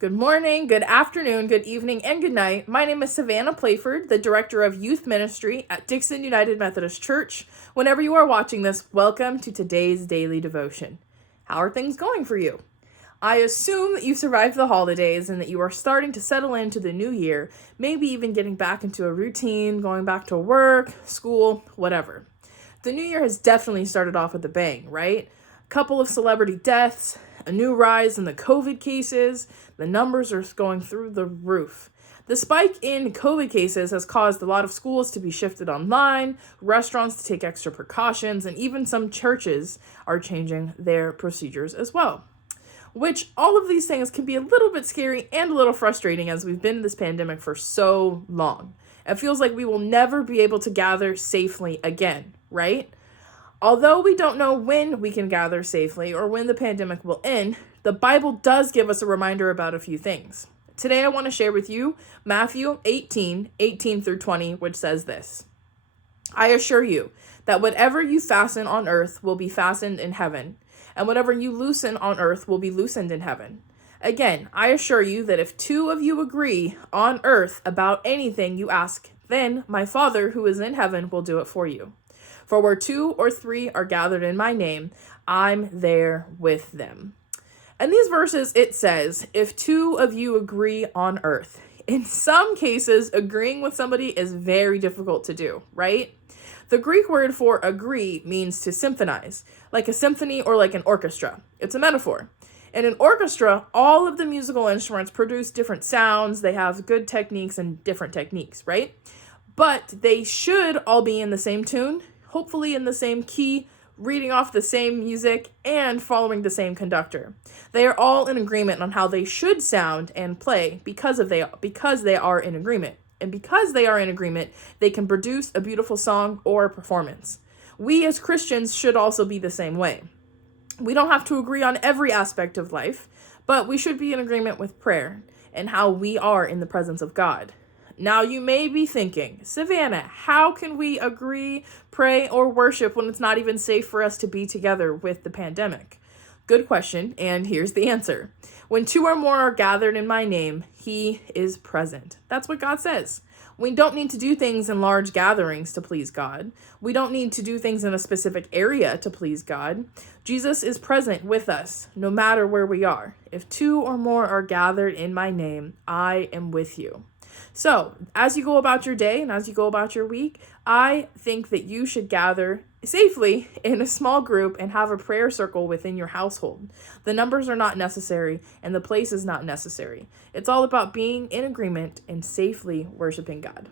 Good morning, good afternoon, good evening, and good night. My name is Savannah Playford, the Director of Youth Ministry at Dixon United Methodist Church. Whenever you are watching this, welcome to today's daily devotion. How are things going for you? I assume that you survived the holidays and that you are starting to settle into the new year, maybe even getting back into a routine, going back to work, school, whatever. The new year has definitely started off with a bang, right? A couple of celebrity deaths, a new rise in the COVID cases, the numbers are going through the roof. The spike in COVID cases has caused a lot of schools to be shifted online, restaurants to take extra precautions, and even some churches are changing their procedures as well. Which all of these things can be a little bit scary and a little frustrating as we've been in this pandemic for so long. It feels like we will never be able to gather safely again, right? Although we don't know when we can gather safely or when the pandemic will end, the Bible does give us a reminder about a few things. Today I want to share with you Matthew 18 through 20, which says this: I assure you that whatever you fasten on earth will be fastened in heaven, and whatever you loosen on earth will be loosened in heaven. Again, I assure you that if two of you agree on earth about anything you ask, then my Father who is in heaven will do it for you. For where 2 or 3 are gathered in my name, I'm there with them. In these verses, it says, if 2 of you agree on earth. In some cases, agreeing with somebody is very difficult to do, right? The Greek word for agree means to symphonize, like a symphony or like an orchestra. It's a metaphor. In an orchestra, all of the musical instruments produce different sounds. They have good techniques and different techniques, right? But they should all be in the same tune, hopefully in the same key, reading off the same music, and following the same conductor. They are all in agreement on how they should sound and play because they are in agreement. And because they are in agreement, they can produce a beautiful song or performance. We as Christians should also be the same way. We don't have to agree on every aspect of life, but we should be in agreement with prayer and how we are in the presence of God. Now you may be thinking, Savannah, how can we agree, pray, or worship when it's not even safe for us to be together with the pandemic? Good question, and here's the answer. When 2 or more are gathered in my name, he is present. That's what God says. We don't need to do things in large gatherings to please God. We don't need to do things in a specific area to please God. Jesus is present with us, no matter where we are. If 2 or more are gathered in my name, I am with you. So, as you go about your day and as you go about your week, I think that you should gather safely in a small group and have a prayer circle within your household. The numbers are not necessary and the place is not necessary. It's all about being in agreement and safely worshiping God.